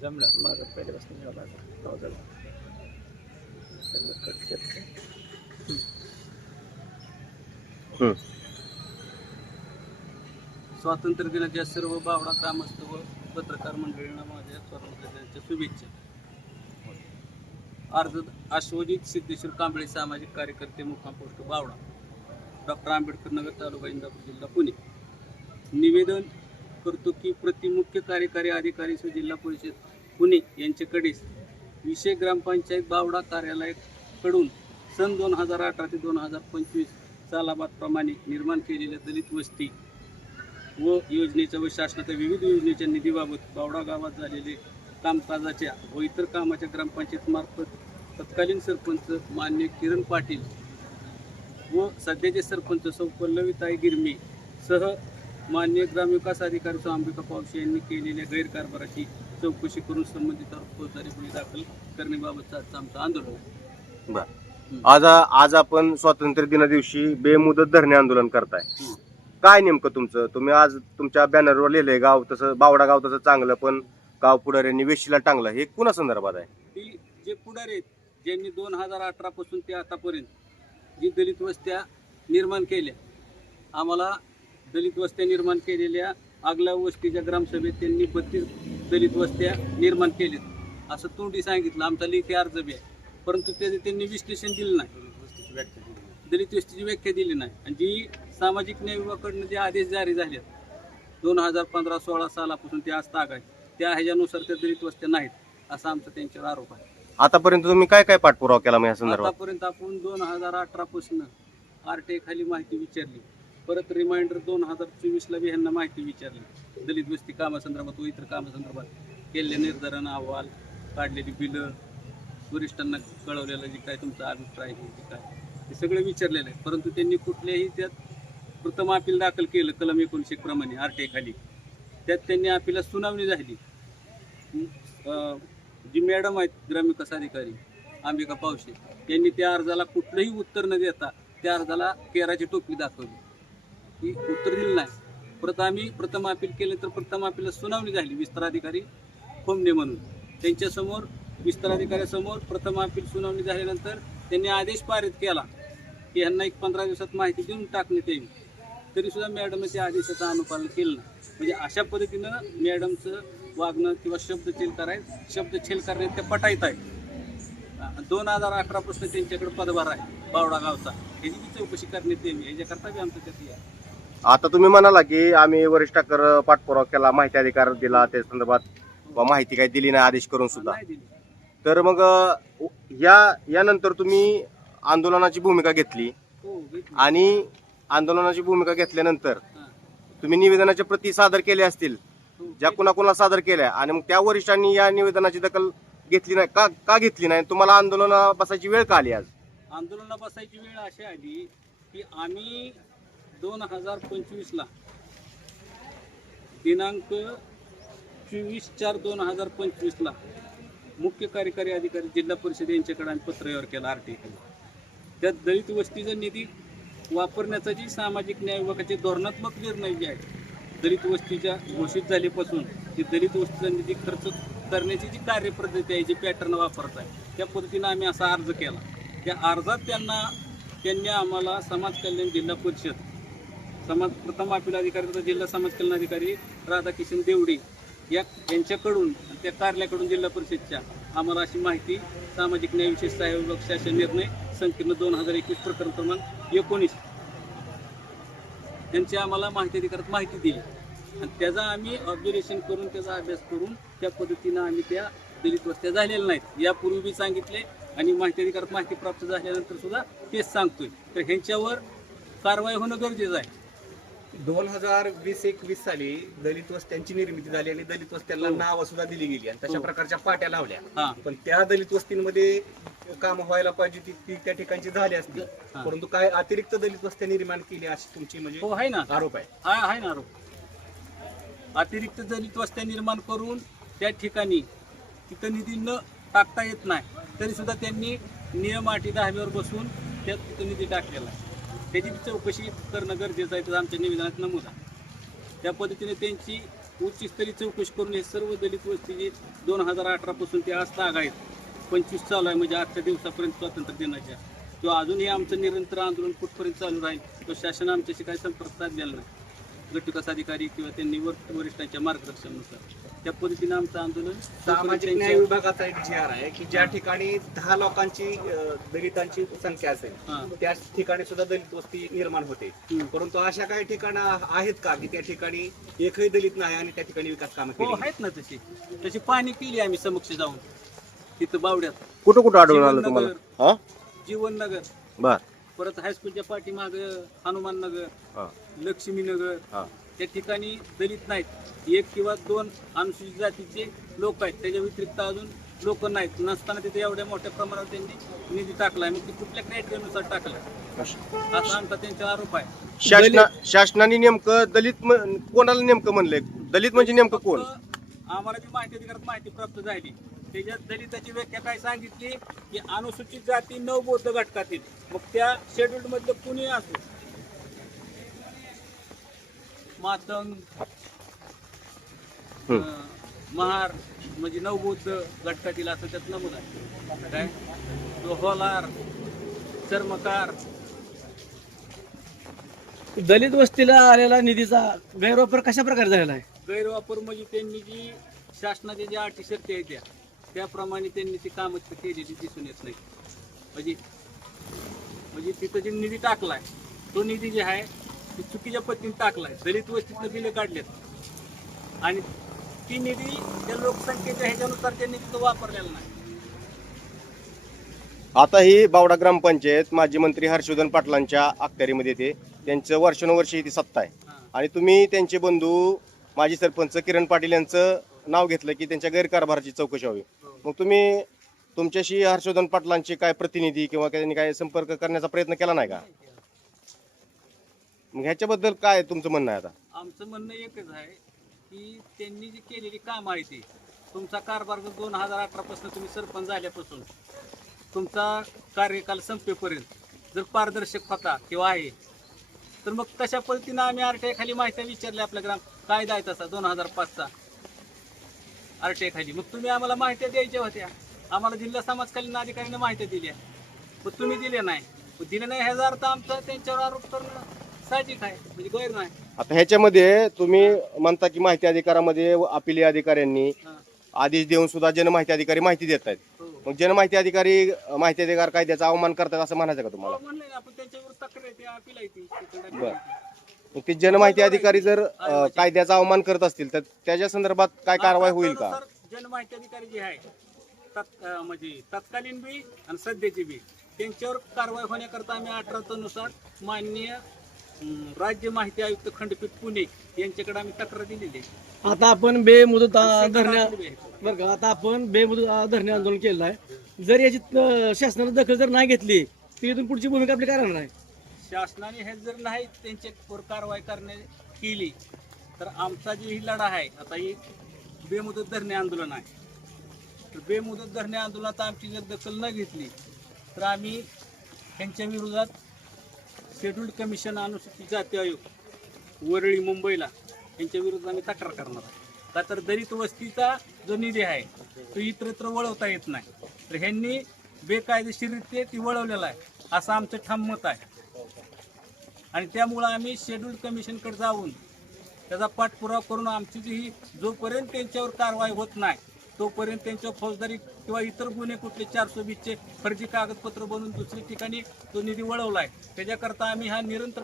जमलं. माझा पहिल्यापासून सगळं कट केलं हम्म. स्वातंत्र्य दिनाच्या सर्व बावडा ग्रामस्थ व पत्रकार मंडळींना माझ्या स्वातंत्र्य दिनाच्या शुभेच्छा. अर्ज अश्वजित सिद्धेश्वर कांबळे सामाजिक कार्यकर्ते मुक्काम पोस्ट बावडा. डॉक्टर आंबेडकर नगर तालुका इंदापूर जिल्हा पुणे. निवेदन करतो की प्रति मुख्य कार्यकारी अधिकारी व जिल्हा परिषद पुणे यांच्याकडे विषय ग्रामपंचायत बावडा कार्यालयाकडून सन दोन हजार अठरा ते दोन हजार पंचवीस सालाबादप्रमाणे निर्माण केलेल्या दलित वस्ती व योजनेच्या व शासनाच्या विविध योजनेच्या निधीबाबत बावडा गावात झालेले कामकाजाच्या व इतर कामाच्या ग्रामपंचायतमार्फत तत्कालीन सरपंच मान्य किरण पाटील व सध्याचे सरपंच सौ पल्लवीताई गिरमे सह मान्य ग्रामविकास अधिकारी सौ अंबिका पावशे यांनी केलेल्या गैरकारभाराची चौकशी करून संबंधित फौजदारी गुन्हे दाखल करण्याबाबतचा आजचा आमचं आंदोलन आहे. आज आज आपण स्वातंत्र्य दिना दिवशी बेमुदत धरणे आंदोलन करताय. काय नेमकं तुमचं? तुम्ही आज तुमच्या बॅनरवर लिहिलंय गाव तसं बावडा गाव तसं चांगलं पण गाव पुढाऱ्यांनी वेशीला टांगलं. हे कुणा संदर्भात आहे? ती जे पुढारी आहेत ज्यांनी दोन हजार अठरा पासून ते आतापर्यंत जी दलित वस्त्या निर्माण केल्या आम्हाला दलित वस्त्या निर्माण केलेल्या आगल्या वस्तीच्या ग्रामसभेत त्यांनी बत्तीस दलित वस्त्या निर्माण केलेत. असं तोंडी सांगितलं आमचा लेखी अर्ज बी आहे. परंतु त्याचे त्यांनी विश्लेषण दिलं नाही. दलित वस्तीची व्याख्या दिली नाही. आणि जी सामाजिक न्याय विभागाकडनं जे आदेश जारी झाले दोन हजार पंधरा सोळा सालापासून ते आज ताग आहे त्या ह्याच्यानुसार त्या दलित वस्त्या नाहीत असा आमचा त्यांच्यावर आरोप आहे. आतापर्यंत तुम्ही काय काय पाठपुरावा केला मग या संदर्भात? आतापर्यंत आपण दोन हजार अठरा पासून आर टी खाली माहिती विचारली. परत रिमाइंडर दोन हजार चोवीसला बी ह्यांना माहिती विचारली. दलित वस्ती कामासंदर्भात व इतर कामासंदर्भात केलेले निर्धारण अहवाल काढलेली बिलं वरिष्ठांना कळवलेलं जे काय तुमचा अभिप्राय आहे ते काय हे सगळं विचारलेलं आहे. परंतु त्यांनी कुठल्याही त्यात प्रथम अपील दाखल केलं कलम एकोणीसशे प्रमाणे आर टी खाली. त्यात त्यांनी अपिला सुनावणी झाली. जी मॅडम आहेत ग्रामविकास अधिकारी अंबिका पावशे यांनी त्या अर्जाला कुठलंही उत्तर न देता त्या अर्जाला केराची टोपी दाखवली. की उत्तर दिलं नाही. परत आम्ही प्रथम अपील केले तर प्रथम अपीलला सुनावणी झाली विस्ताराधिकारी अधिकारी म्हणून. त्यांच्यासमोर विस्ताराधिकाऱ्यासमोर प्रथम अपील सुनावणी झाल्यानंतर त्यांनी आदेश पारित केला की यांना एक पंधरा दिवसात माहिती देऊन टाकण्यात येईल. तरीसुद्धा मॅडमने त्या आदेशाचं अनुपालन केलं नाही. म्हणजे अशा पद्धतीनं मॅडमचं वागणं किंवा शब्दछेल शब्द शब्दछेल करण्यात त्या पटायत आहे दोन हजार अठरा पासून त्यांच्याकडे पदभार आहे बावडा गावचा. ह्याची चौकशी करण्यात यावी ह्याच्याकरता बी आमचं त्यात आहे. आता तुम्ही म्हणाला की आम्ही वरिष्ठाकर पाठपुरावा केला माहिती अधिकार दिला त्या संदर्भात व माहिती काही दिली नाही आदेश करून सुद्धा. नाही दिली. तर मग अ, या यानंतर तुम्ही आंदोलनाची भूमिका घेतली. हो घेतली. आणि आंदोलनाची भूमिका घेतल्यानंतर हां. तुम्ही निवेदनाच्या प्रती सादर केले असतील हो, ज्या कुणाकुणाला सादर केल्या आणि मग त्या वरिष्ठांनी या निवेदनाची दखल घेतली नाही का का घेतली नाही? तुम्हाला आंदोलना बसायची वेळ का आली आज? आंदोलनाला बसायची वेळ अशी आली की आम्ही दोन हजार पंचवीसला दिनांक चोवीस चार दोन हजार पंचवीसला मुख्य कार्यकारी अधिकारी जिल्हा परिषद यांच्याकडे आम्ही पत्रव्यवहार केला आर टी त्यात दलित वस्तीचा निधी वापरण्याचा जी सामाजिक न्याय विभागाचे धोरणात्मक निर्णय जे आहेत दलित वस्तीच्या घोषित झाल्यापासून ती दलित वस्तीचा निधी खर्च करण्याची जी कार्यपद्धती आहे जी पॅटर्न वापरत आहे त्या पद्धतीनं आम्ही असा अर्ज केला. त्या अर्जात त्यांना त्यांनी आम्हाला समाज कल्याण जिल्हा परिषद समाज प्रथम अपील अधिकारी तथा जिल्हा समाज कल्याण अधिकारी राधाकिशन देवडे या यांच्याकडून आणि त्या कार्यालयाकडून जिल्हा परिषदच्या आम्हाला अशी माहिती सामाजिक न्याय विशेष सहाय्य विभाग शासन निर्णय संकीर्ण दोन हजार एकवीस प्रकरण क्रमांक एकोणीस यांची आम्हाला माहिती अधिकारात माहिती दिली. आणि त्याचा आम्ही ऑब्झर्वेशन करून त्याचा अभ्यास करून त्या पद्धतीनं आम्ही त्या दलित वस्त्या झालेल्या नाहीत. यापूर्वी बी सांगितले आणि माहिती अधिकारात माहिती प्राप्त झाल्यानंतर सुद्धा तेच सांगतोय. तर ह्यांच्यावर कारवाई होणं गरजेचं आहे. दोन हजार वीस एकवीस साली दलित वस्त्यांची निर्मिती झाली आणि दलित वस्त्यांना हो. नावं सुद्धा दिली गेली आणि तशा हो. प्रकारच्या पाट्या लावल्या. पण त्या दलित वस्तींमध्ये काम व्हायला पाहिजे ती ती त्या ठिकाणची झाली असती. परंतु काय अतिरिक्त दलित वस्त्या निर्माण केली अशी तुमची म्हणजे हो आहे ना. आरोप आहे. हा आहे ना आरोप. अतिरिक्त दलित वस्त्या निर्माण करून त्या ठिकाणी तिथं निधी न टाकता येत नाही. तरी सुद्धा त्यांनी नियम अटी दहावीवर बसून त्यात तिथं निधी टाकलेला आहे. त्याची चौकशी करणं गरजेचं आहे तर आमच्या निवेदनात नमूद आहे. त्या पद्धतीने त्यांची उच्चस्तरीय चौकशी करून हे सर्व दलित वस्ती जी दोन हजार अठरापासून ते आज ताग आहेत पंचवीस चालू आहे म्हणजे आजच्या दिवसापर्यंत स्वातंत्र्य दिनाच्या तो अजूनही आमचं निरंतर आंदोलन कुठपर्यंत चालू राहील तो शासन आमच्याशी काही संपर्क साधलेला नाही. गटविकास अधिकारी किंवा त्यांनी वर वरिष्ठांच्या मार्गदर्शनानुसार. त्या पद्धतीने आमचं आंदोलन सामाजिक न्याय विभागाचा एक जी आर आहे की ज्या ठिकाणी दहा लोकांची दलितांची संख्या. असेल त्या ठिकाणी सुद्धा दलित वस्ती निर्माण होते. परंतु अशा काही ठिकाणं आहेत का की त्या ठिकाणी एकही दलित नाही आणि त्या ठिकाणी विकास कामं हो केली आहेत ना तशी. तशी पाणी केली आम्ही समक्ष जाऊन. तिथं बावड्यात. कुठं कुठं आढळून आलं तुम्हाला. हा? जीवन नगर बर. परत हायस्कूलच्या पाठीमाग हनुमान नगर लक्ष्मी नगर हा. त्या ठिकाणी दलित नाहीत. एक किंवा दोन अनुसूचित जातीचे लोक आहेत. त्याच्या व्यतिरिक्त अजून लोक नाहीत. नसताना तिथे एवढ्या मोठ्या प्रमाणावर त्यांनी निधी टाकलाय मग ते कुठल्या क्रायटेरियानुसार टाकलाय असा आमचा त्यांचा आरोप आहे. शासना शासनाने नेमकं दलित म- कोणाला नेमकं म्हणलंय? दलित म्हणजे नेमकं कोण? फक्त आम्हाला जी माहिती अधिकारात माहिती प्राप्त झाली. त्याच्यात दलिताची व्याख्या काय सांगितली? की अनुसूचित जाती नऊ बौद्ध घटकातील. मग त्या शेड्यूल्ड मधलं कुणी असो? मातंग महार म्हणजे नऊ बौद्ध घटकातील असं त्यात नमूद आहे. काय? तो होलार चर्मकार. दलित वस्तीला आलेला निधीचा गैरवापर कशा प्रकारे झालेला आहे? गैरवापर म्हणजे त्यांनी जी शासनाच्या ज्या अटी शर्ती आहेत त्या त्याप्रमाणे त्यांनी ती कामं ती केलेली दिसून येत नाही. म्हणजे म्हणजे तिथं जे निधी टाकलाय तो निधी जे आहे तो चुकीच्या पद्धतीने टाकलाय. दलित वस्तीतनं बिलं काढलेत. आणि ती निधी त्या लोकसंख्येच्या ह्याच्यानुसार त्यांनी तिथं वापरलेला नाही. आता ही बावडा ग्रामपंचायत माजी मंत्री हर्षवर्धन पाटलांच्या अखत्यारीमध्ये येते. त्यांचं वर्षानुवर्षी ती सत्ता आहे. हां. आणि तुम्ही त्यांचे बंधू माजी सरपंच किरण पाटील यांचं नाव घेतलं की त्यांच्या गैरकारभाराची चौकशी व्हावी. मग तुम्ही तुमच्याशी हर्षवर्धन पाटलांचे काय प्रतिनिधी किंवा त्यांनी काय संपर्क करण्याचा प्रयत्न केला नाही का? मग ह्याच्याबद्दल काय तुमचं म्हणणं आहे आता? आमचं म्हणणं एकच आहे की त्यांनी जी केलेली काम आहे ती तुमचा कारभार दोन हजार अठरापासून तुम्ही सरपंच झाल्यापासून तुमचा कार्यकाल संपेपर्यंत जर पारदर्शक होता किंवा आहे तर मग तशा पद्धतीनं आम्ही आर टी खाली माहिती विचारली आपल्या ग्राम कायदा आहे तसा दोन हजार पाचचा आर टी खाली मग तुम्ही आम्हाला माहिती द्यायच्या होत्या. आम्हाला जिल्हा समाजकालीन अधिकाऱ्यांनी माहिती दिल्या पण तुम्ही दिल्या नाही. मग दिल्या नाही ह्याचा अर्थ आमचा त्यांच्यावर आरोप करणं. साहजिक आहे म्हणजे गैर नाही आता ह्याच्यामध्ये तुम्ही म्हणता की माहिती अधिकारामध्ये अपिली अधिकाऱ्यांनी हां. आदेश देऊन सुद्धा जनमाहिती अधिकारी माहिती देत आहेत हो. मग जनमाहिती अधिकारी अं, माहिती अधिकार कायद्याचा अवमान करतात असं म्हणायचं का तुम्हाला म्हणलंय ना आपण त्यांच्यावर तक्रार आहे, ते appeal आहे ती. तिकडे बरं. मग ते जनमाहिती अधिकारी जर अं, कायद्याचा अवमान करत असतील तर त्याच्या संदर्भात काय कारवाई होईल का त्यानुसार जनमाहिती अधिकारी जे आहे तत्- अं, म्हणजे तत्कालीन बी आणि सध्याची बी त्यांच्यावर कारवाई होण्याकरता आम्ही अठरा नुसार माननीय राज्य माहिती आयुक्त खंडपीठ पुणे यांच्याकडे आम्ही तक्रार दिलेली आहे. आता आपण बेमुदत दिली आहे. बरं का आता आपण बेमुदत धरणे आंदोलन केलेलं आहे. जर याची अ, शासनानं दखल जर नाही घेतली तर इथून पुढची भूमिका आपली काय राहणार आहे? शासनाने हे जर नाही त्यांच्यावर कारवाई करण्या केली तर आमचा जी ही लढा आहे आता ही बेमुदत धरणे आंदोलन आहे. तर बेमुदत धरणे आंदोलनात आमची जर दखल न घेतली तर आम्ही त्यांच्या विरोधात शेड्यूल्ड कमिशन अनुसूचित जाती आयोग वरळी मुंबईला यांच्या विरुद्ध आम्ही तक्रार करणार आहे. का तर दलित वस्तीचा जो निधी आहे तो इतरत्र वळवता येत नाही. तर ह्यांनी बेकायदेशीररित्या ती वळवलेला आहे असं आमचं ठाम मत आहे. आणि त्यामुळं आम्ही शेड्यूल्ड कमिशनकडे जाऊन त्याचा पाठपुरावा करून आमची जी जोपर्यंत त्यांच्यावर कारवाई होत नाही तोपर्यंत त्यांच्या फौजदारी किंवा इतर गुन्हे कुठले चारशे वीसचे फर्जी कागदपत्र बनवून दुसऱ्या ठिकाणी तो निधी वळवलाय. त्याच्याकरता आम्ही हा निरंतर